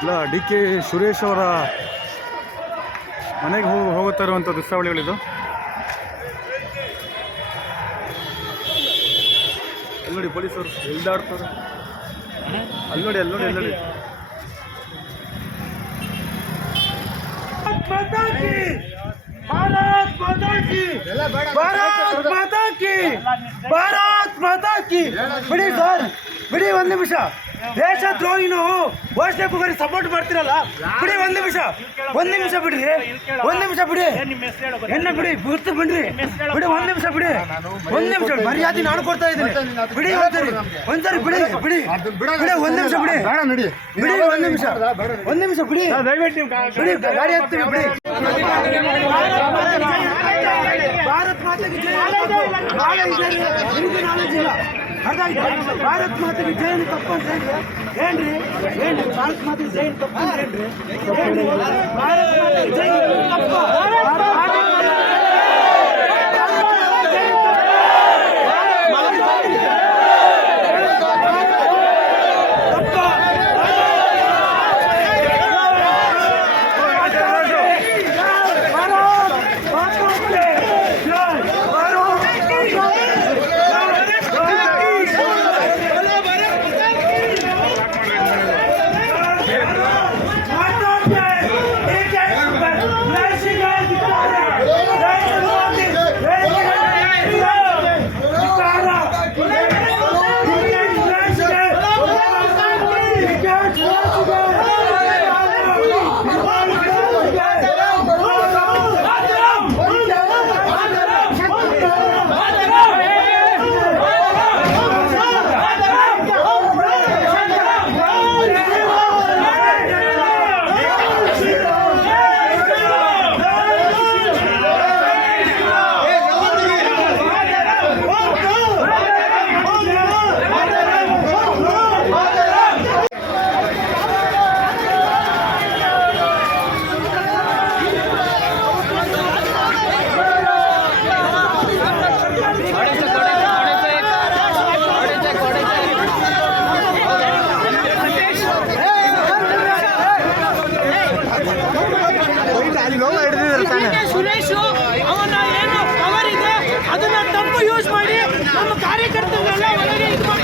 ಇಲ್ಲ, D K Suresh ಅವರ ಮನೆಗೆ ಹೋಗಿ ಹೋಗುತ್ತಾ ಇರುವಂಥ ದೃಶ್ಯಾವಳಿಗಳಿದು. ಅಲ್ಲಿ ನೋಡಿ ಪೊಲೀಸರು ಎಲ್ದಾಡ್ತಾರೆ. ಅಲ್ಲಿ ನೋಡಿ ಅಲ್ಲಿ ನೋಡಿ ಅಲ್ಲಿ ನೋಡಿ. ಭಾರತ್ ಮಾತಾ ಕಿ, ಭಾರತ್ ಮಾತಾ ಕಿ. ಬಿಡಿ ಸರ್, ಬಿಡಿ ಒಂದು ನಿಮಿಷ. ದೇಶ ದ್ರೋಹಿ ನಾವು ಘೋಷಣೆ ಕೂಗರಿ ಸಪೋರ್ಟ್ ಮಾಡ್ತಿರಲ್ಲ? ಬಿಡಿ ಒಂದ್ ನಿಮಿಷ. ಒಂದ್ ನಿಮಿಷ ಬಿಡ್ರಿ. ಒಂದ್ ನಿಮಿಷ ಬಿಡಿ. ಎನ್ನ ಬಿಡಿ ಗುರ್ತು ಬಿಡ್ರಿ ಬಿಡಿ ಒಂದ್ ನಿಮಿಷ ಬಿಡಿ. ಒಂದ್ ನಿಮಿಷ ಮರ್ಯಾದೆ ನಾನು ಕೊಡ್ತಾ ಇದ್ದೀನಿ. ಬಿಡಿ ಒಂದ್ಸರಿ ಒಂದ್ಸರಿ ಬಿಡಿ ಬಿಡಿ. ಬಿಡಿ ಒಂದ್ ನಿಮಿಷ ಬಿಡಿ. ಬಿಡಿ ಒಂದ್ ನಿಮಿಷ. ಒಂದ್ ನಿಮಿಷ ಬಿಡಿ. ಬಿಡಿ ಗಾಡಿ ಹತ್ತೀವಿ ಬಿಡಿ. ಭಾರತ್ ಮಾತೆಗೆ ನಾಳೆ ಅರ್ಥ ಆಯ್ತಾ ಭಾರತ್ ಮಾತೆಗೆ ಜಯ ಅಂತ ತಪ್ಪು ಅಂತ ಹೇಳ್ರಿ ಏನ್ರಿ ಏನ್ರಿ ಭಾರತ್ ಮಾತೆಗೆ ಜಯ ಅಂತ ತಪ್ಪು ಅಂತ ಹೇಳ್ರಿ ಏನ್ರಿ ಭಾರತ್ ಮಾತೆಗೆ ಜಯ ಅಂತ ತಪ್ಪು ಡಿ ಸುರೇಶ್ ಅವನ ಏನು ಪವರ್ ಇದೆ ಅದನ್ನ ತಪ್ಪು ಯೂಸ್ ಮಾಡಿ ನಮ್ಮ ಕಾರ್ಯಕರ್ತರನ್ನೆಲ್ಲ ಒಳಗೆ ಇದು